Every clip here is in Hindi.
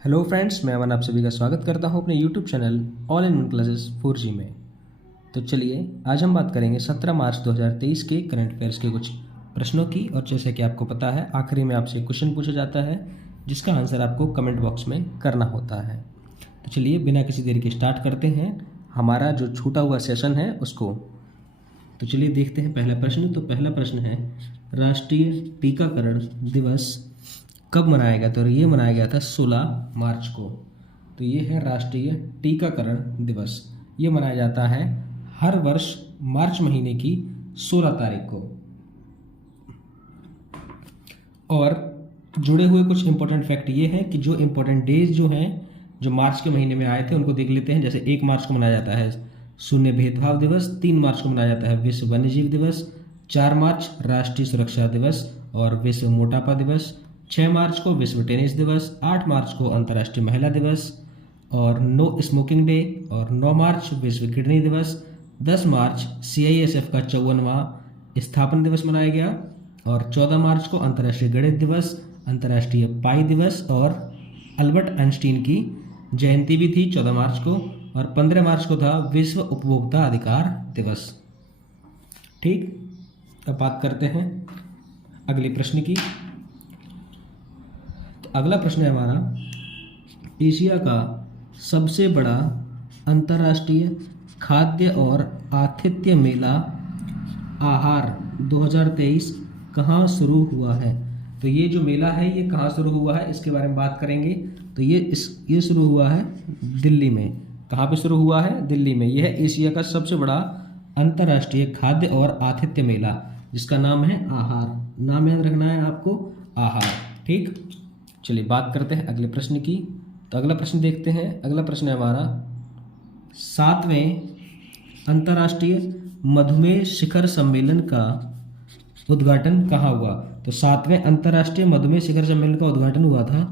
हेलो फ्रेंड्स, मैं अमन आप सभी का स्वागत करता हूं अपने YouTube channel all in one classes 4G में। तो चलिए आज हम बात करेंगे 17 मार्च 2023 के करंट अफेयर्स के कुछ प्रश्नों की। और जैसे कि आपको पता है, आखिरी में आपसे क्वेश्चन पूछा जाता है जिसका आंसर आपको कमेंट बॉक्स में करना होता है। तो चलिए बिना किसी देरी के स्टार्ट करते हैं हमारा जो छूटा हुआ सेशन है उसको। तो चलिए देखते हैं पहला प्रश्न। तो पहला प्रश्न है, राष्ट्रीय टीकाकरण दिवस कब मनाया गया? तो ये मनाया गया था 16 मार्च को। तो ये है राष्ट्रीय टीकाकरण दिवस। ये मनाया जाता है हर वर्ष मार्च महीने की 16 तारीख को। और जुड़े हुए कुछ इंपॉर्टेंट फैक्ट ये हैं कि जो इंपॉर्टेंट डेज जो हैं जो मार्च के महीने में आए थे उनको देख लेते हैं। जैसे 1 मार्च को मनाया जाता है शून्य भेदभाव दिवस, 3 मार्च को मनाया जाता है विश्व वन्यजीव दिवस, 4 मार्च राष्ट्रीय सुरक्षा दिवस और विश्व मोटापा दिवस, 6 मार्च को विश्व टेनिस दिवस, 8 मार्च को अंतर्राष्ट्रीय महिला दिवस और नो स्मोकिंग डे, और 9 मार्च विश्व किडनी दिवस, 10 मार्च CISF का 54वां स्थापना दिवस मनाया गया और 14 मार्च को अंतर्राष्ट्रीय गणित दिवस, अंतर्राष्ट्रीय पाई दिवस और अल्बर्ट आइंस्टीन की जयंती भी थी 14 मार्च को, और 15 मार्च को था विश्व उपभोक्ता अधिकार दिवस। ठीक, अब बात करते हैं अगले प्रश्न की। अगला प्रश्न है हमारा, एशिया का सबसे बड़ा अंतर्राष्ट्रीय खाद्य और आतिथ्य मेला आहार 2023 कहाँ शुरू हुआ है? तो ये जो मेला है ये कहाँ शुरू हुआ है इसके बारे में बात करेंगे। तो ये शुरू हुआ है दिल्ली में। कहाँ पे शुरू हुआ है? दिल्ली में। यह है एशिया का सबसे बड़ा अंतर्राष्ट्रीय खाद्य और आतिथ्य मेला जिसका नाम है आहार। नाम याद रखना है आपको, आहार। ठीक, चलिए बात करते हैं अगले प्रश्न की। तो अगला प्रश्न देखते हैं। अगला प्रश्न है हमारा, 7वें अंतर्राष्ट्रीय मधुमेह शिखर सम्मेलन का उद्घाटन कहाँ हुआ? तो 7वें अंतर्राष्ट्रीय मधुमेह शिखर सम्मेलन का उद्घाटन हुआ था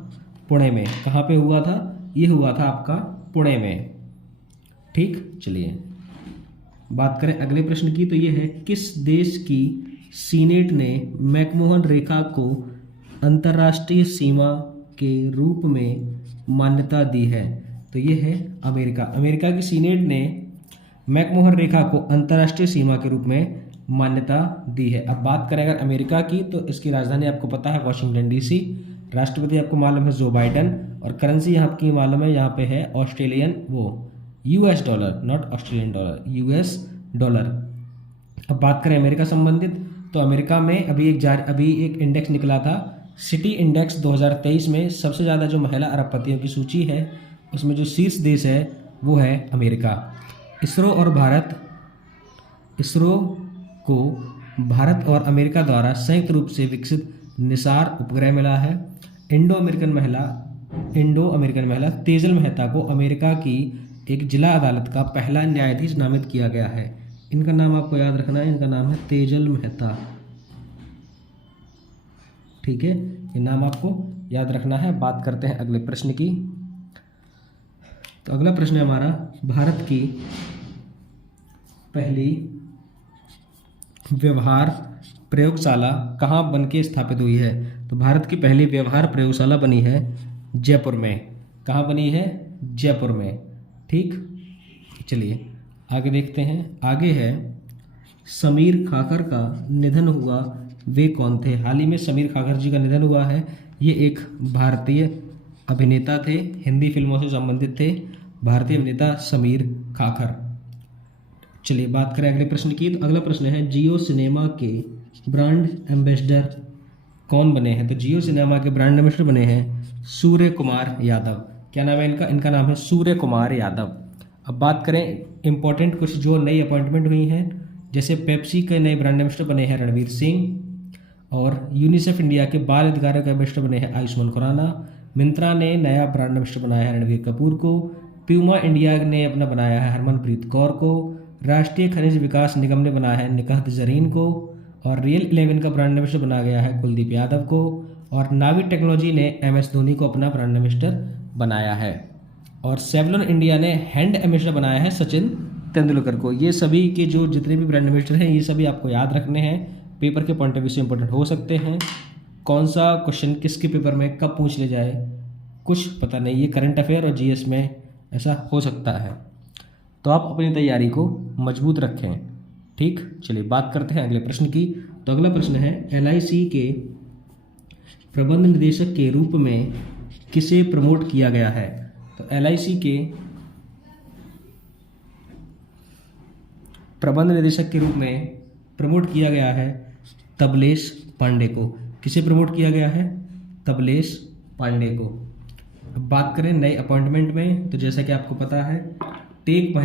पुणे में। कहाँ पे हुआ था? ये हुआ था आपका पुणे में। ठीक, चलिए बात करें अगले प्रश्न की। तो ये है, किस देश की सीनेट ने मैकमोहन रेखा को अंतर्राष्ट्रीय सीमा के रूप में मान्यता दी है? तो ये है अमेरिका। अमेरिका की सीनेट ने मैकमोहन रेखा को अंतर्राष्ट्रीय सीमा के रूप में मान्यता दी है। अब बात करें अगर अमेरिका की, तो इसकी राजधानी आपको पता है वाशिंगटन DC। राष्ट्रपति आपको मालूम है जो बाइडन, और करेंसी यहाँ की मालूम है, यहाँ पे है Australian US dollar, not Australian dollar, US dollar. अब बात करें अमेरिका संबंधित, तो अमेरिका में अभी एक इंडेक्स निकला था, सिटी इंडेक्स 2023 में। सबसे ज़्यादा जो महिला अरबपतियों की सूची है उसमें जो शीर्ष देश है वो है अमेरिका। इसरो को भारत और अमेरिका द्वारा संयुक्त रूप से विकसित निसार उपग्रह मिला है। इंडो अमेरिकन महिला तेजल मेहता को अमेरिका की एक जिला अदालत का पहला न्यायाधीश नामित किया गया है। इनका नाम आपको याद रखना है, इनका नाम है तेजल मेहता। ठीक है, ये नाम आपको याद रखना है। बात करते हैं अगले प्रश्न की। तो अगला प्रश्न है हमारा, भारत की पहली व्यवहार प्रयोगशाला कहाँ बनके स्थापित हुई है? तो भारत की पहली व्यवहार प्रयोगशाला बनी है जयपुर में। कहाँ बनी है? जयपुर में। ठीक, चलिए आगे देखते हैं। आगे है, समीर खाकर का निधन हुआ, वे कौन थे? हाल ही में समीर खाकर जी का निधन हुआ है। ये एक भारतीय अभिनेता थे, हिंदी फिल्मों से संबंधित थे, भारतीय अभिनेता समीर खाकर। चलिए बात करें अगले प्रश्न की। तो अगला प्रश्न है, जियो सिनेमा के ब्रांड एम्बेसडर कौन बने हैं? तो जियो सिनेमा के ब्रांड एम्बेसडर बने हैं सूर्य कुमार यादव। क्या नाम है इनका? इनका नाम है सूर्य कुमार यादव। अब बात करें इंपॉर्टेंट कुछ जो नई अपॉइंटमेंट हुई हैं, जैसे पेप्सी के नए ब्रांड एम्बेसडर बने हैं रणवीर सिंह, और यूनिसेफ इंडिया के बाल अधिकारों के एम्बेसडर बने हैं आयुष्मान खुराना। मिंत्रा ने नया ब्रांड एम्बेसडर बनाया है रणवीर कपूर को। प्यूमा इंडिया ने अपना बनाया है हरमनप्रीत कौर को। राष्ट्रीय खनिज विकास निगम ने बनाया है निकाहत जरीन को, और रियल 11 का ब्रांड एम्बेसडर बनाया गया है कुलदीप यादव को, और नावी टेक्नोलॉजी ने MS धोनी को अपना ब्रांड एम्बेसडर बनाया है, और सेवलॉन इंडिया ने हैंड एम्बेसडर बनाया है सचिन तेंदुलकर को। ये सभी के जो जितने भी ब्रांड एम्बेसडर हैं ये सभी आपको याद रखने हैं, पेपर के पॉइंट ऑफ व्यू से इंपॉर्टेंट हो सकते हैं। कौन सा क्वेश्चन किसके पेपर में कब पूछ ले जाए, कुछ पता नहीं, ये करंट अफेयर और जीएस में ऐसा हो सकता है। तो आप अपनी तैयारी को मजबूत रखें। ठीक, चलिए बात करते हैं अगले प्रश्न की। तो अगला प्रश्न है, एलआईसी के प्रबंध निदेशक के रूप में किसे प्रमोट किया गया है? तो एलआईसी के प्रबंध निदेशक के रूप में प्रमोट किया गया है तबलेश पांडे को। किसे प्रमोट किया गया है? तबलेश पांडे को। अब बात करें नए अपॉइंटमेंट में, तो जैसा कि आपको पता है टेक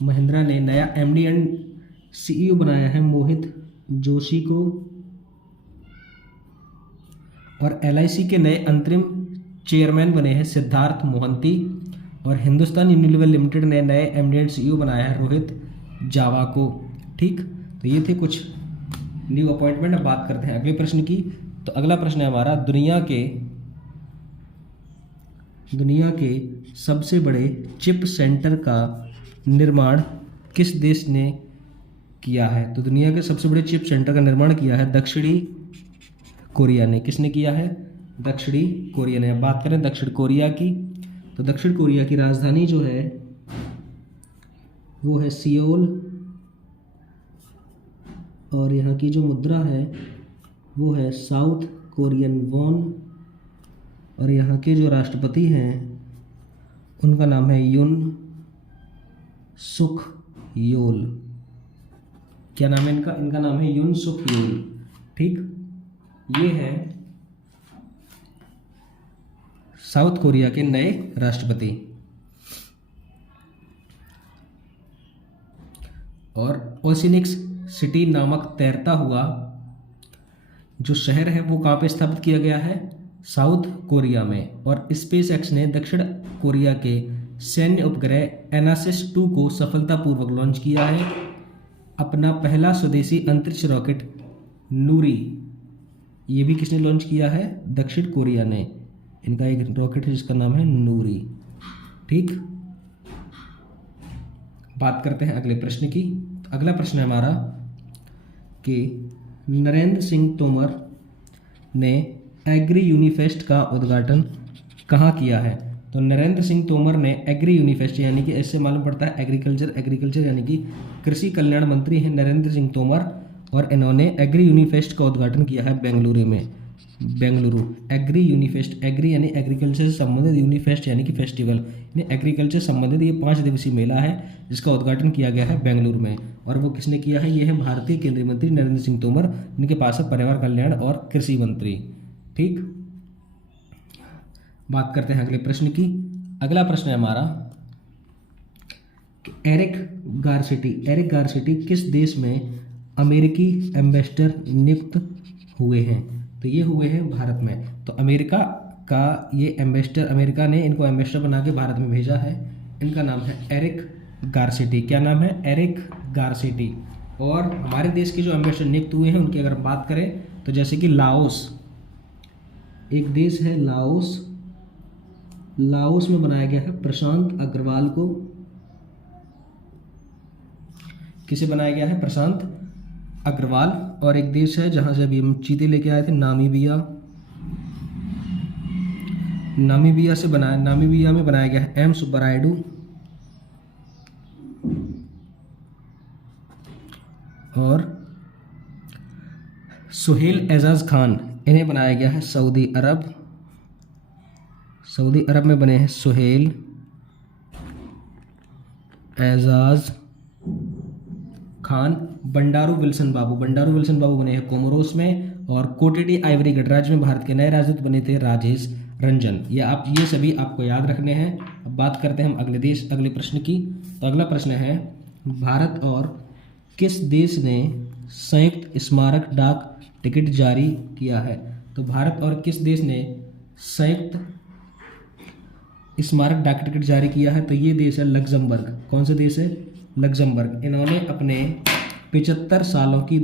महिंद्रा ने नया एमडी एंड सीईओ बनाया है मोहित जोशी को, और एलआईसी के नए अंतरिम चेयरमैन बने हैं सिद्धार्थ मोहंती, और हिंदुस्तान यूनिलीवर लिमिटेड ने नए एमडी एंड सीईओ बनाया है रोहित जावा को। ठीक, तो ये थे कुछ न्यू अपॉइंटमेंट। अब बात करते हैं अगले प्रश्न की। तो अगला प्रश्न है हमारा, दुनिया के सबसे बड़े चिप सेंटर का निर्माण किस देश ने किया है? तो दुनिया के सबसे बड़े चिप सेंटर का निर्माण किया है दक्षिणी कोरिया ने। किसने किया है? दक्षिणी कोरिया ने। अब बात करें दक्षिण कोरिया की, तो दक्षिण कोरिया की राजधानी जो है वो है सियोल, और यहाँ की जो मुद्रा है वो है साउथ कोरियन वॉन, और यहाँ के जो राष्ट्रपति हैं उनका नाम है युन सुख योल। क्या नाम है इनका? इनका नाम है युन सुख योल। ठीक, ये है साउथ कोरिया के नए राष्ट्रपति। और ओसिनिक्स सिटी नामक तैरता हुआ जो शहर है वो कहाँ पे स्थापित किया गया है? साउथ कोरिया में। और स्पेस एक्स ने दक्षिण कोरिया के सैन्य उपग्रह एनासिस 2 को सफलतापूर्वक लॉन्च किया है। अपना पहला स्वदेशी अंतरिक्ष रॉकेट नूरी, ये भी किसने लॉन्च किया है? दक्षिण कोरिया ने। इनका एक रॉकेट है जिसका नाम है नूरी। ठीक, बात करते हैं अगले प्रश्न की। तो अगला प्रश्न है हमारा कि नरेंद्र सिंह तोमर ने एग्री यूनिफेस्ट का उद्घाटन कहाँ किया है? तो नरेंद्र सिंह तोमर ने एग्री यूनिफेस्ट, यानी कि इससे मालूम पड़ता है एग्रीकल्चर यानी कि कृषि कल्याण मंत्री हैं नरेंद्र सिंह तोमर, और इन्होंने एग्री यूनिफेस्ट का उद्घाटन किया है बेंगलुरु। एग्री यूनिफेस्ट, एग्री यानी एग्रीकल्चर से संबंधित, यूनिफेस्ट यानी कि फेस्टिवल, यानी एग्रीकल्चर से संबंधित ये 5 दिवसीय मेला है जिसका उद्घाटन किया गया है बेंगलुरु में। और वो किसने किया है? ये है भारतीय केंद्रीय मंत्री नरेंद्र सिंह तोमर, इनके पास है परिवार कल्याण और कृषि मंत्री। ठीक, बात करते हैं अगले प्रश्न की। अगला प्रश्न है हमारा, एरिक गारसेटी किस देश में अमेरिकी एम्बेसडर नियुक्त हुए हैं? तो ये हुए हैं भारत में। तो अमेरिका का ये एम्बेसडर, अमेरिका ने इनको एम्बेसडर बना के भारत में भेजा है। इनका नाम है एरिक गारसेटी। क्या नाम है? Eric Garcetti. और हमारे देश के जो एम्बेसडर नियुक्त हुए हैं उनकी अगर हम बात करें तो जैसे कि लाओस, एक देश है लाओस में बनाया गया है प्रशांत अग्रवाल को। किसे बनाया गया है? प्रशांत अग्रवाल। और एक देश है जहां से अभी हम चीते लेके आए थे, नामीबिया में बनाया गया है एम सुब्बारायडू। और सुहेल एजाज खान, इन्हें बनाया गया है सऊदी अरब में बने हैं सुहेल एजाज खान। बंडारू विल्सन बाबू बने हैं कोमोरोस में। और कोटेडी आइवरी गणराज्य में भारत के नए राजदूत बने थे राजेश रंजन। ये सभी आपको याद रखने हैं। अब बात करते हैं हम अगले प्रश्न की। तो अगला प्रश्न है, भारत और किस देश ने संयुक्त स्मारक डाक टिकट जारी किया है? तो भारत और किस देश ने संयुक्त स्मारक डाक टिकट जारी किया है? तो ये देश है लग्जमबर्ग। कौन सा देश है? लग्जमबर्ग। इन्होंने अपने 75 सालों की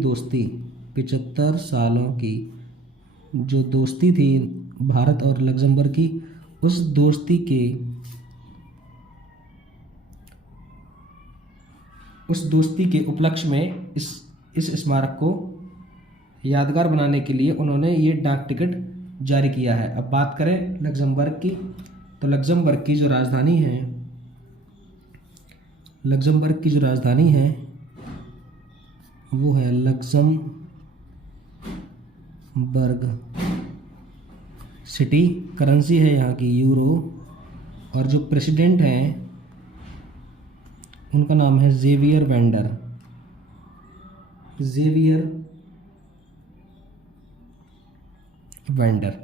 जो दोस्ती थी भारत और लग्जमबर्ग की, उस दोस्ती के उपलक्ष्य में इस स्मारक को यादगार बनाने के लिए उन्होंने ये डाक टिकट जारी किया है। अब बात करें लग्जमबर्ग की, तो लग्जमबर्ग की जो राजधानी है, लग्जमबर्ग की जो राजधानी है वो है लग्जमबर्ग सिटी। करेंसी है यहाँ की यूरो, और जो प्रेसिडेंट हैं उनका नाम है जेवियर वेंडर, जेवियर वेंडर।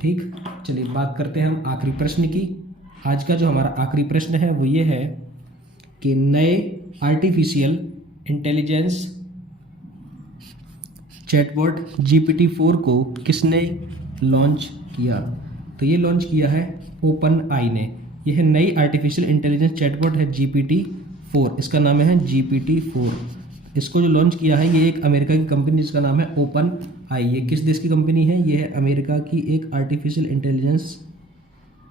ठीक, चलिए बात करते हैं हम आखिरी प्रश्न की। आज का जो हमारा आखिरी प्रश्न है वो ये है कि नए आर्टिफिशियल इंटेलिजेंस चैटबॉट GPT-4 को किसने लॉन्च किया? तो ये लॉन्च किया है ओपन आई ने। यह नई आर्टिफिशियल इंटेलिजेंस चैटबॉट है GPT-4, इसका नाम है GPT-4। इसको जो लॉन्च किया है ये एक अमेरिका की कंपनी जिसका नाम है ओपन आई। ये किस देश की कंपनी है? ये है अमेरिका की एक आर्टिफिशियल इंटेलिजेंस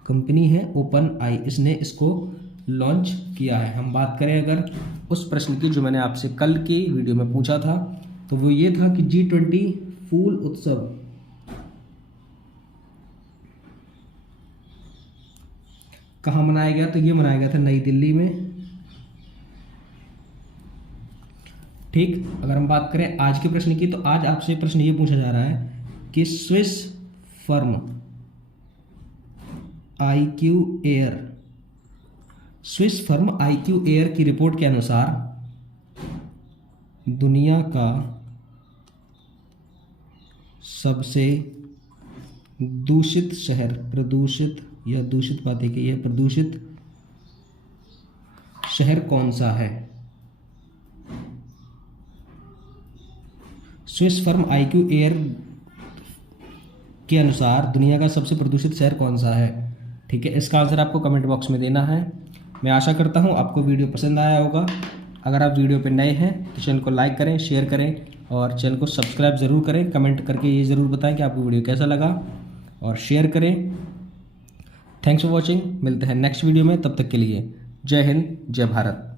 कंपनी है ओपन आई, इसने इसको लॉन्च किया है। हम बात करें अगर उस प्रश्न की जो मैंने आपसे कल की वीडियो में पूछा था, तो वो ये था कि G20 फूल उत्सव कहाँ मनाया गया? तो ये मनाया गया था नई दिल्ली में। ठीक, अगर हम बात करें आज के प्रश्न की, तो आज आपसे प्रश्न ये पूछा जा रहा है कि स्विस फर्म IQ एयर की रिपोर्ट के अनुसार दुनिया का सबसे दूषित शहर, प्रदूषित या दूषित बात है कि यह प्रदूषित शहर कौन सा है? स्विस फर्म IQ एयर के अनुसार दुनिया का सबसे प्रदूषित शहर कौन सा है? ठीक है, इसका आंसर आपको कमेंट बॉक्स में देना है। मैं आशा करता हूँ आपको वीडियो पसंद आया होगा। अगर आप वीडियो पे नए हैं तो चैनल को लाइक करें, शेयर करें और चैनल को सब्सक्राइब ज़रूर करें। कमेंट करके ये ज़रूर बताएं कि आपको वीडियो कैसा लगा, और शेयर करें। Thanks for watching. मिलते हैं नेक्स्ट वीडियो में, तब तक के लिए जय हिंद, जय भारत।